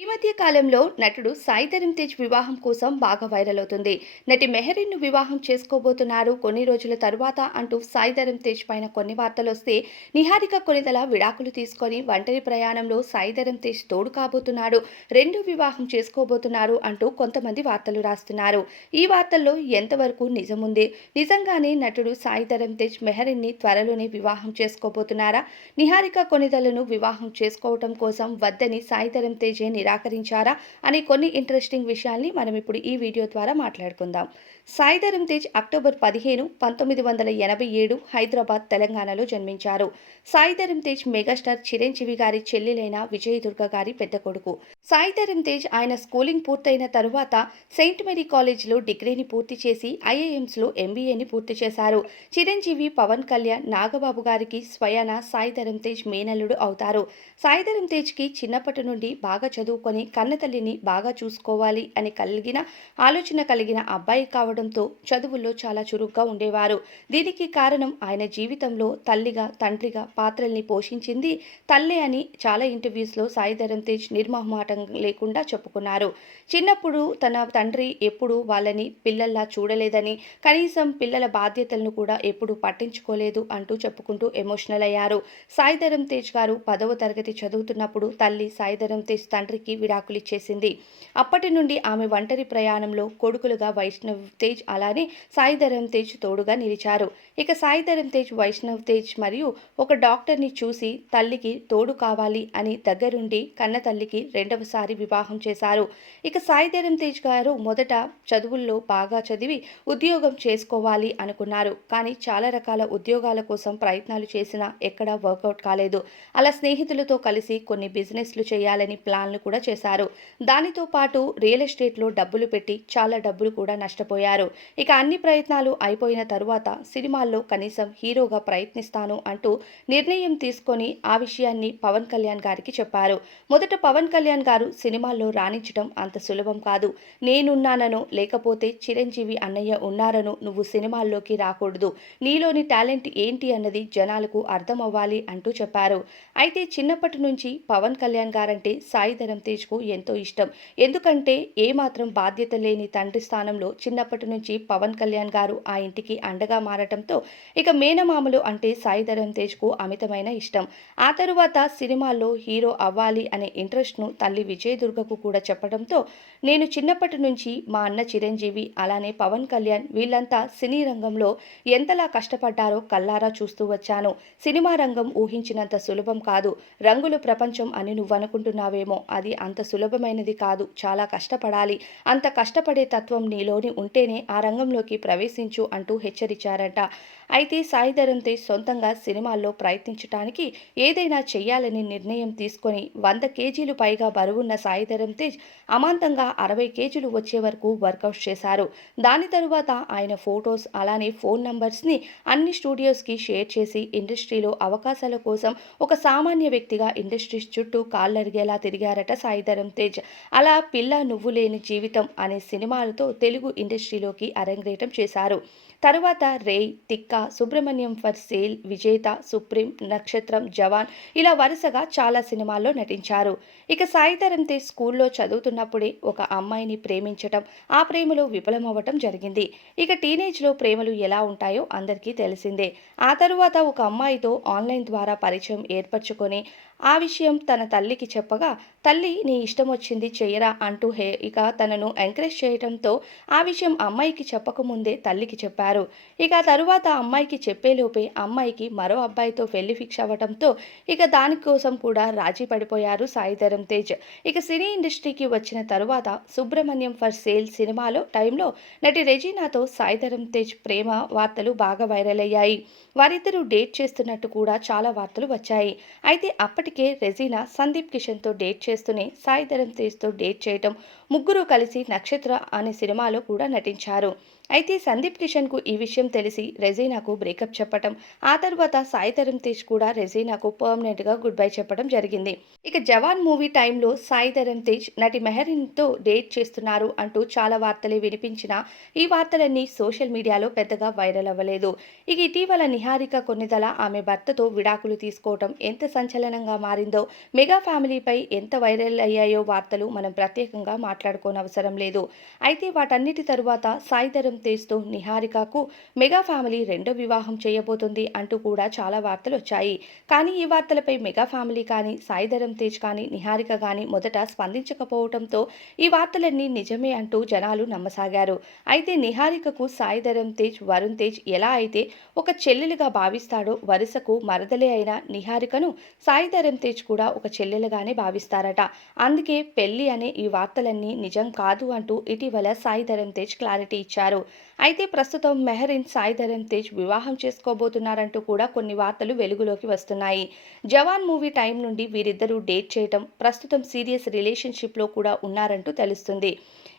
ఈ మధ్య కాలంలో నటుడు సాయి ధరమ్ తేజ్ వివాహం కోసం బాగా వైరల్ అవుతుంది. నటి మెహరీన్‌ను వివాహం చేసుకోబోతున్నారు కొన్ని రోజుల తరువాత అంటూ సాయి ధరమ్ తేజ్ పైన కొన్ని వార్తలొస్తే, నిహారిక కొణిదెల విడాకులు తీసుకొని ఒంటరి ప్రయాణంలో సాయి ధరమ్ తేజ్ తోడు కాబోతున్నాడు, రెండో వివాహం చేసుకోబోతున్నారు అంటూ కొంతమంది వార్తలు రాస్తున్నారు. ఈ వార్తల్లో ఎంతవరకు నిజముంది? నిజంగానే నటుడు సాయి ధరమ్ తేజ్ మెహరీన్‌ని త్వరలోనే వివాహం చేసుకోబోతున్నారా? నిహారిక కొణిదెలను వివాహం చేసుకోవటం కోసం వద్దని సాయి ధరమ్ తేజే నిరాకరించారా అనే కొన్ని ఇంట్రెస్టింగ్ విషయాల్ని మనం ఇప్పుడు ఈ వీడియో ద్వారా మాట్లాడుకుందాం. సాయి ధరమ్ తేజ్ అక్టోబర్ 15, 1987 హైదరాబాద్, తెలంగాణలో జన్మించారు. సాయి ధరమ్ తేజ్ మెగాస్టార్ చిరంజీవి గారి చెల్లెలైన విజయదుర్గ గారి పెద్ద కొడుకు. సాయి ధరమ్ తేజ్ ఆయన స్కూలింగ్ పూర్తయిన తరువాత సెయింట్ మేరీ కాలేజీలో డిగ్రీని పూర్తి చేసి ఐఐఎమ్స్లో ఎంబీఏని పూర్తి చేశారు. చిరంజీవి, పవన్ కళ్యాణ్, నాగబాబు గారికి స్వయాన సాయి ధరమ్ తేజ్ మేనల్లుడు అవుతారు. సాయి ధరమ్ తేజ్కి చిన్నప్పటి నుండి బాగా చదువుకొని కన్నతల్లిని బాగా చూసుకోవాలి అని ఆలోచన కలిగిన అబ్బాయి కావడంతో చదువుల్లో చాలా చురుగ్గా ఉండేవారు. దీనికి కారణం ఆయన జీవితంలో తల్లిగా, తండ్రిగా పాత్రల్ని పోషించింది తల్లే అని చాలా ఇంటర్వ్యూస్లో సాయి ధరమ్ తేజ్ నిర్మొహమాటం లేకుండా చెప్పుకున్నారు. చిన్నప్పుడు తన తండ్రి ఎప్పుడూ వాళ్ళని పిల్లల్లా చూడలేదని, కనీసం పిల్లల బాధ్యతలను కూడా ఎప్పుడూ పట్టించుకోలేదు అంటూ చెప్పుకుంటూ ఎమోషనల్ అయ్యారు. సాయి ధరమ్ తేజ్ గారు 10వ తరగతి చదువుతున్నప్పుడు తల్లి సాయి ధరమ్ తేజ్ తండ్రికి విడాకులిచ్చేసింది. అప్పటి నుండి ఆమె ఒంటరి ప్రయాణంలో కొడుకులుగా వైష్ణవ్ తేజ్, అలానే సాయి ధరమ్ తేజ్ తోడుగా నిలిచారు. ఇక సాయి ధరమ్ తేజ్ వైష్ణవ్ తేజ్ మరియు ఒక డాక్టర్ని చూసి తల్లికి తోడు కావాలి అని దగ్గరుండి కన్న తల్లికి రెండవసారి వివాహం చేశారు. ఇక సాయి ధరమ్ తేజ్ గారు మొదట చదువుల్లో బాగా చదివి ఉద్యోగం చేసుకోవాలి అనుకున్నారు. కానీ చాలా రకాల ఉద్యోగాల కోసం ప్రయత్నాలు చేసినా ఎక్కడా వర్కౌట్ కాలేదు. అలా స్నేహితులతో కలిసి కొన్ని బిజినెస్లు చేయాలని ప్లాన్లు కూడా చేశారు. దానితో పాటు రియల్ ఎస్టేట్లో డబ్బులు పెట్టి చాలా డబ్బులు కూడా నష్టపోయారు. ఇక అన్ని ప్రయత్నాలు అయిపోయిన తరువాత సినిమాల్లో కనీసం హీరోగా ప్రయత్నిస్తాను అంటూ నిర్ణయం తీసుకొని ఆ విషయాన్ని పవన్ కళ్యాణ్ గారికి చెప్పారు. మొదట పవన్ కళ్యాణ్ గారు సినిమాల్లో రాణించడం అంత సులభం కాదు, నేనున్నాననో లేకపోతే చిరంజీవి అన్నయ్య ఉన్నారనో నువ్వు సినిమాల్లోకి రాకూడదు, నీలోని టాలెంట్ ఏంటి అన్నది జనాలకు అర్థం అవ్వాలి అంటూ చెప్పారు. అయితే చిన్నప్పటి నుంచి పవన్ కళ్యాణ్ గారంటే సాయి ధరమ్ తేజ్కు ఎంతో ఇష్టం. ఎందుకంటే ఏమాత్రం బాధ్యత లేని తండ్రి స్థానంలో చిన్నప్పటి నుంచి పవన్ కళ్యాణ్ గారు ఆ ఇంటికి అండగా మారటంతో ఇక మేనమామలు అంటే సాయి ధరమ్ తేజ్కు అమితమైన ఇష్టం. ఆ తరువాత సినిమాల్లో హీరో అవ్వాలి అనే ఇంట్రెస్ట్ను తల్లి విజయదుర్గకు కూడా చెప్పడంతో, నేను చిన్నప్పటి నుంచి మా అన్న చిరంజీవి, అలానే పవన్ కళ్యాణ్ వీళ్ళంతా సినీ రంగంలో ఎంతలా కష్టపడ్డారో కళ్ళారా చూస్తూ వచ్చాను. సినిమా రంగం ఊహించినంత సులభం కాదు. రంగుల ప్రపంచం అని నువ్వనుకుంటున్నావేమో, అది అంత సులభమైనది కాదు, చాలా కష్టపడాలి. అంత కష్టపడే తత్వం నీలోని ఉంటేనే ఆ రంగంలోకి ప్రవేశించు అంటూ హెచ్చరించారట. అయితే సాయి ధరమ్ తేజ్ సొంతంగా సినిమాల్లో ప్రయత్నించడానికి ఏదైనా చెయ్యాలని నిర్ణయం తీసుకొని 100 కేజీలు పైగా బరువున్న సాయి ధరమ్ తేజ్ అమాంతంగా 60 కేజీలు వచ్చే వరకు వర్కౌట్ చేశారు. దాని తరువాత ఆయన ఫొటోస్, అలానే ఫోన్ నంబర్స్ని అన్ని స్టూడియోస్కి షేర్ చేసి ఇండస్ట్రీలో అవకాశాల కోసం ఒక సామాన్య వ్యక్తిగా ఇండస్ట్రీ చుట్టూ కాళ్ళరిగేలా తిరిగారట సాయి ధరమ్ తేజ్. అలా పిల్ల నువ్వు లేని జీవితం అనే సినిమాలతో తెలుగు ఇండస్ట్రీలోకి అరంగేట్రం చేశారు. తరువాత రేయ్, తిక్క, సుబ్రహ్మణ్యం ఫర్ సేల్, విజేత, సుప్రీం, నక్షత్రం, జవాన్ ఇలా వరుసగా చాలా సినిమాల్లో నటించారు. ఇక సాయి ధరమ్ తేజ్ స్కూల్లో చదువుతున్నప్పుడే ఒక అమ్మాయిని ప్రేమించటం, ఆ ప్రేమలో విఫలమవ్వటం జరిగింది. ఇక టీనేజ్లో ప్రేమలు ఎలా ఉంటాయో అందరికీ తెలిసిందే. ఆ తరువాత ఒక అమ్మాయితో ఆన్లైన్ ద్వారా పరిచయం ఏర్పరచుకొని ఆ విషయం తన తల్లికి చెప్పగా, తల్లి నీ ఇష్టం వచ్చింది చెయ్యరా అంటూ ఇక తనను ఎంకరేజ్ చేయడంతో ఆ విషయం అమ్మాయికి చెప్పకముందే తల్లికి చెప్పారు. ఇక తరువాత అమ్మాయికి చెప్పేలోపే అమ్మాయికి మరో అబ్బాయితో పెళ్లి ఫిక్స్ అవ్వడంతో ఇక దానికోసం కూడా రాజీ పడిపోయారు సాయి ధరమ్ తేజ్. ఇక సినీ ఇండస్ట్రీకి వచ్చిన తరువాత సుబ్రహ్మణ్యం ఫర్ సేల్ సినిమాలో టైంలో నటి రెజీనాతో సాయి ధరమ్ తేజ్ ప్రేమ వార్తలు బాగా వైరల్ అయ్యాయి. వారిద్దరూ డేట్ చేస్తున్నట్టు కూడా చాలా వార్తలు వచ్చాయి. అయితే అప్పటికే రెజీనా సందీప్ కిషన్తో డేట్ చేస్తూనే సాయి ధరమ్ తేజ్తో డేట్ చేయటం, ముగ్గురు కలిసి నక్షత్ర అనే సినిమాలో కూడా నటించారు. అయితే సందీప్ కిషన్కు ఈ విషయం తెలిసి రెజీనాకు బ్రేకప్ చెప్పటం, ఆ తర్వాత సాయి ధరమ్ తేజ్ కూడా రెజీనాకు పర్మనెంట్గా గుడ్ బై చెప్పడం జరిగింది. ఇక జవాన్ మూవీ టైంలో సాయి ధరమ్ తేజ్ నటి మెహరీన్తో డేట్ చేస్తున్నారు అంటూ చాలా వార్తలే వినిపించినా ఈ వార్తలన్నీ సోషల్ మీడియాలో పెద్దగా వైరల్ అవ్వలేదు. ఇక ఇటీవల నిహారిక కొన్నిదల ఆమె భర్తతో విడాకులు తీసుకోవటం ఎంత సంచలనంగా మారిందో, మెగా ఫ్యామిలీపై ఎంత వైరల్ అయ్యాయో వార్తలు మనం ప్రత్యేకంగా మాట్లాడుకోనవసరం లేదు. అయితే వాటన్నిటి తరువాత సాయి ధరమ్ తేజ్తో నిహారికకు మెగా ఫ్యామిలీ రెండో వివాహం చేయబోతుంది అంటూ కూడా చాలా వార్తలు వచ్చాయి. కానీ ఈ వార్తలపై మెగా ఫ్యామిలీ కానీ, సాయి ధరమ్ తేజ్ కానీ, నిహారిక కానీ మొదట స్పందించకపోవడంతో ఈ వార్తలన్నీ నిజమే అంటూ జనాలు నమ్మసాగారు. అయితే నిహారికకు సాయి ధరమ్ తేజ్, వరుణ్ తేజ్ ఎలా అయితే ఒక చెల్లెలుగా భావిస్తాడో, వరుసకు మరదలే అయిన నిహారికను సాయి ధరమ్ తేజ్ కూడా ఒక చెల్లెలుగానే భావిస్తారట. అందుకే పెళ్లి అనే ఈ వార్తలన్నీ నిజం కాదు అంటూ ఇటీవల సాయి ధరమ్ తేజ్ క్లారిటీ ఇచ్చారు. అయితే ప్రస్తుతం మెహరీన్ సాయి ధరమ్ తేజ్ వివాహం చేసుకోబోతున్నారంటూ కూడా కొన్ని వార్తలు వెలుగులోకి వస్తున్నాయి. జవాన్ మూవీ టైం నుండి వీరిద్దరూ డేట్ చేయటం, ప్రస్తుతం సీరియస్ రిలేషన్షిప్లో కూడా ఉన్నారంటూ తెలుస్తుంది.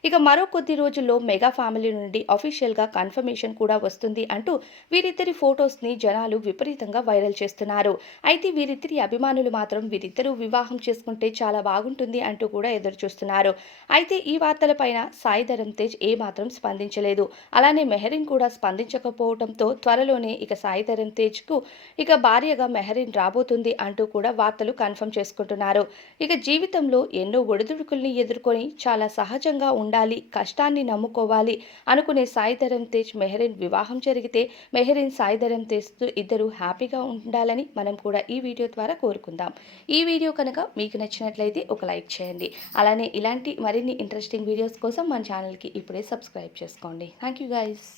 ఇక మరో కొద్ది రోజుల్లో మెగా ఫ్యామిలీ నుండి అఫీషియల్గా కన్ఫర్మేషన్ కూడా వస్తుంది అంటూ వీరిద్దరి ఫొటోస్ని జనాలు విపరీతంగా వైరల్ చేస్తున్నారు. అయితే వీరిద్దరి అభిమానులు మాత్రం వీరిద్దరూ వివాహం చేసుకుంటే చాలా బాగుంటుంది అంటూ కూడా ఎదురు చూస్తున్నారు. అయితే ఈ వార్తలపైన సాయి ధరమ్ తేజ్ ఏమాత్రం స్పందించలేదు. అలానే మెహరీన్ కూడా స్పందించకపోవడంతో త్వరలోనే ఇక సాయి ధరమ్ తేజ్కు ఇక భార్యగా మెహరీన్ రాబోతుంది అంటూ కూడా వార్తలు కన్ఫర్మ్ చేసుకుంటున్నారు. ఇక జీవితంలో ఎన్నో ఒడిదుడుకుల్ని ఎదుర్కొని చాలా సహజంగా ఉండాలి, కష్టాన్ని నమ్ముకోవాలి అనుకునే సాయి ధరమ్ తేజ్ మెహరీన్ వివాహం జరిగితే మెహరీన్ సాయి ధరమ్ తేజ్తో ఇద్దరు హ్యాపీగా ఉండాలని మనం కూడా ఈ వీడియో ద్వారా కోరుకుందాం. ఈ వీడియో కనుక మీకు నచ్చినట్లయితే ఒక లైక్ చేయండి. అలానే ఇలాంటి మరిన్ని ఇంట్రెస్టింగ్ వీడియోస్ కోసం మన ఛానల్కి ఇప్పుడే సబ్స్క్రైబ్ చేసుకోండి. Thank you guys.